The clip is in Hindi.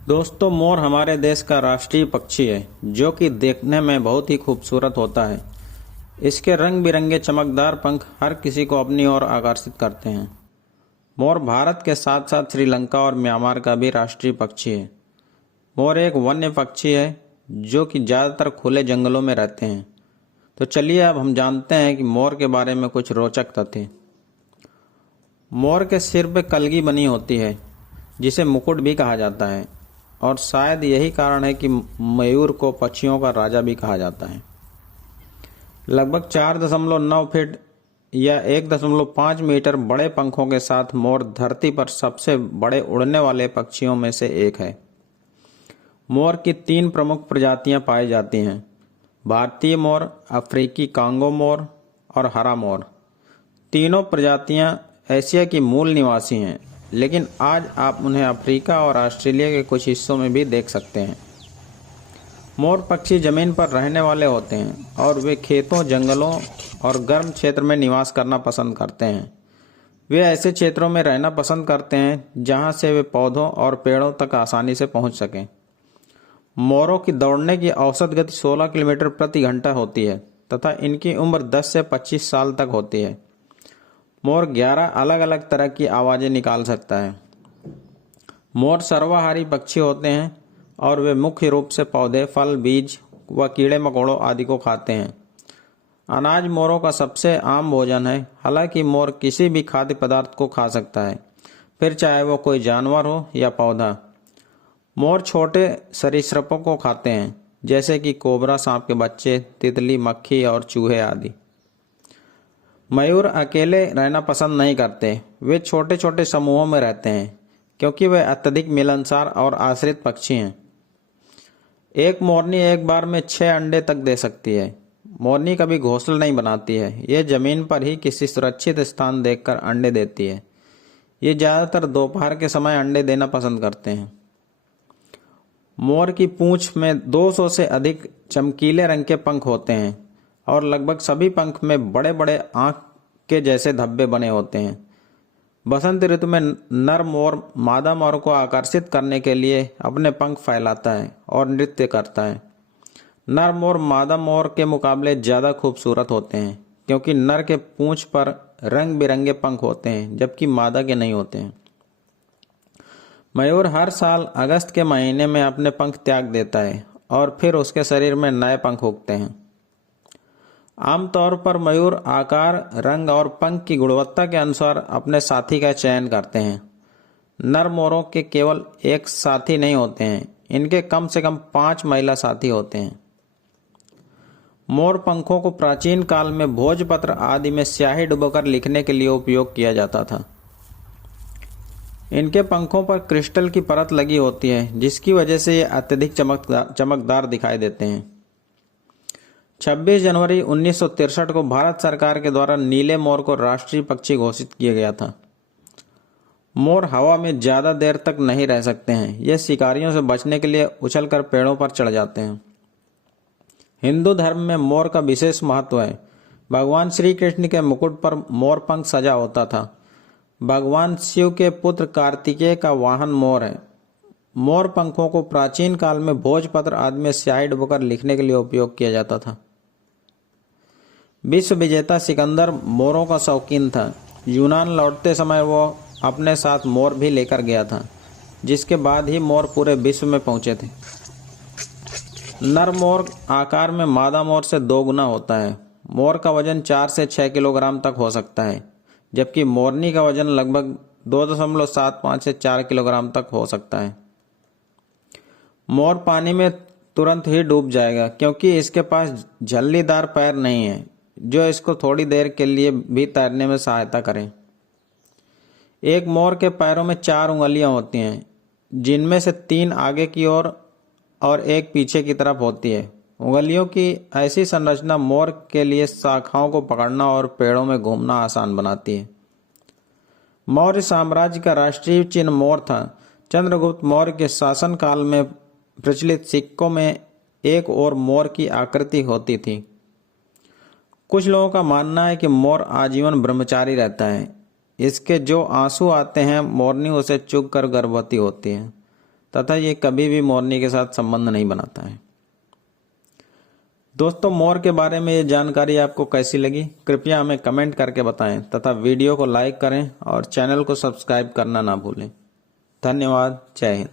दोस्तों, मोर हमारे देश का राष्ट्रीय पक्षी है जो कि देखने में बहुत ही खूबसूरत होता है। इसके रंग बिरंगे चमकदार पंख हर किसी को अपनी ओर आकर्षित करते हैं। मोर भारत के साथ साथ श्रीलंका और म्यांमार का भी राष्ट्रीय पक्षी है। मोर एक वन्य पक्षी है जो कि ज़्यादातर खुले जंगलों में रहते हैं। तो चलिए अब हम जानते हैं कि मोर के बारे में कुछ रोचक तथ्य। मोर के सिर पे कलगी बनी होती है जिसे मुकुट भी कहा जाता है, और शायद यही कारण है कि मयूर को पक्षियों का राजा भी कहा जाता है। लगभग 4.9 फीट या 1.5 मीटर बड़े पंखों के साथ मोर धरती पर सबसे बड़े उड़ने वाले पक्षियों में से एक है। मोर की 3 प्रमुख प्रजातियां पाई जाती हैं: भारतीय मोर, अफ्रीकी कांगो मोर और हरा मोर। तीनों प्रजातियां एशिया की मूल निवासी हैं, लेकिन आज आप उन्हें अफ्रीका और ऑस्ट्रेलिया के कुछ हिस्सों में भी देख सकते हैं। मोर पक्षी जमीन पर रहने वाले होते हैं और वे खेतों, जंगलों और गर्म क्षेत्र में निवास करना पसंद करते हैं। वे ऐसे क्षेत्रों में रहना पसंद करते हैं जहां से वे पौधों और पेड़ों तक आसानी से पहुंच सकें। मोरों की दौड़ने की औसत गति 16 किलोमीटर प्रति घंटा होती है तथा इनकी उम्र 10 से 25 साल तक होती है। मोर 11 अलग अलग तरह की आवाज़ें निकाल सकता है। मोर सर्वाहारी पक्षी होते हैं और वे मुख्य रूप से पौधे, फल, बीज व कीड़े मकोड़ों आदि को खाते हैं। अनाज मोरों का सबसे आम भोजन है। हालांकि मोर किसी भी खाद्य पदार्थ को खा सकता है, फिर चाहे वो कोई जानवर हो या पौधा। मोर छोटे सरीसृपों को खाते हैं, जैसे कि कोबरा, सांप के बच्चे, तितली, मक्खी और चूहे आदि। मयूर अकेले रहना पसंद नहीं करते। वे छोटे छोटे समूहों में रहते हैं क्योंकि वे अत्यधिक मिलनसार और आश्रित पक्षी हैं। एक मोरनी एक बार में 6 अंडे तक दे सकती है। मोरनी कभी घोंसला नहीं बनाती है। ये जमीन पर ही किसी सुरक्षित स्थान देखकर अंडे देती है। ये ज़्यादातर दोपहर के समय अंडे देना पसंद करते हैं। मोर की पूंछ में 200 से अधिक चमकीले रंग के पंख होते हैं और लगभग सभी पंख में बड़े बड़े आंख के जैसे धब्बे बने होते हैं। बसंत ऋतु में नर मोर मादा मोर को आकर्षित करने के लिए अपने पंख फैलाता है और नृत्य करता है। नर मोर मादा मोर के मुकाबले ज़्यादा खूबसूरत होते हैं क्योंकि नर के पूंछ पर रंग बिरंगे पंख होते हैं जबकि मादा के नहीं होते हैं। मयूर हर साल अगस्त के महीने में अपने पंख त्याग देता है और फिर उसके शरीर में नए पंख उगते हैं। आमतौर पर मयूर आकार, रंग और पंख की गुणवत्ता के अनुसार अपने साथी का चयन करते हैं। नर मोरों के केवल एक साथी नहीं होते हैं, इनके कम से कम 5 महिला साथी होते हैं। मोर पंखों को प्राचीन काल में भोजपत्र आदि में स्याही डुबोकर लिखने के लिए उपयोग किया जाता था। इनके पंखों पर क्रिस्टल की परत लगी होती है जिसकी वजह से ये अत्यधिक चमकदार दिखाई देते हैं। 26 जनवरी 1963 को भारत सरकार के द्वारा नीले मोर को राष्ट्रीय पक्षी घोषित किया गया था। मोर हवा में ज़्यादा देर तक नहीं रह सकते हैं। ये शिकारियों से बचने के लिए उछलकर पेड़ों पर चढ़ जाते हैं। हिंदू धर्म में मोर का विशेष महत्व है। भगवान श्री कृष्ण के मुकुट पर मोर पंख सजा होता था। भगवान शिव के पुत्र कार्तिकेय का वाहन मोर है। मोर पंखों को प्राचीन काल में भोजपत्र आदि में स्याही डुबोकर लिखने के लिए उपयोग किया जाता था। विश्व विजेता सिकंदर मोरों का शौकीन था। यूनान लौटते समय वो अपने साथ मोर भी लेकर गया था, जिसके बाद ही मोर पूरे विश्व में पहुंचे थे। नर मोर आकार में मादा मोर से 2 गुना होता है। मोर का वजन 4 से 6 किलोग्राम तक हो सकता है, जबकि मोरनी का वजन लगभग 2.75 से 4 किलोग्राम तक हो सकता है। मोर पानी में तुरंत ही डूब जाएगा क्योंकि इसके पास झल्लीदार पैर नहीं है जो इसको थोड़ी देर के लिए भी तैरने में सहायता करें। एक मोर के पैरों में 4 उंगलियां होती हैं, जिनमें से 3 आगे की ओर और एक पीछे की तरफ होती है। उंगलियों की ऐसी संरचना मोर के लिए शाखाओं को पकड़ना और पेड़ों में घूमना आसान बनाती है। मौर्य साम्राज्य का राष्ट्रीय चिन्ह मोर था। चंद्रगुप्त मौर्य के शासनकाल में प्रचलित सिक्कों में एक और मोर की आकृति होती थी। कुछ लोगों का मानना है कि मोर आजीवन ब्रह्मचारी रहता है। इसके जो आंसू आते हैं, मोरनी उसे चुग कर गर्भवती होती है। तथा ये कभी भी मोरनी के साथ संबंध नहीं बनाता है। दोस्तों, मोर के बारे में ये जानकारी आपको कैसी लगी, कृपया हमें कमेंट करके बताएं तथा वीडियो को लाइक करें और चैनल को सब्सक्राइब करना ना भूलें। धन्यवाद। जय हिंद।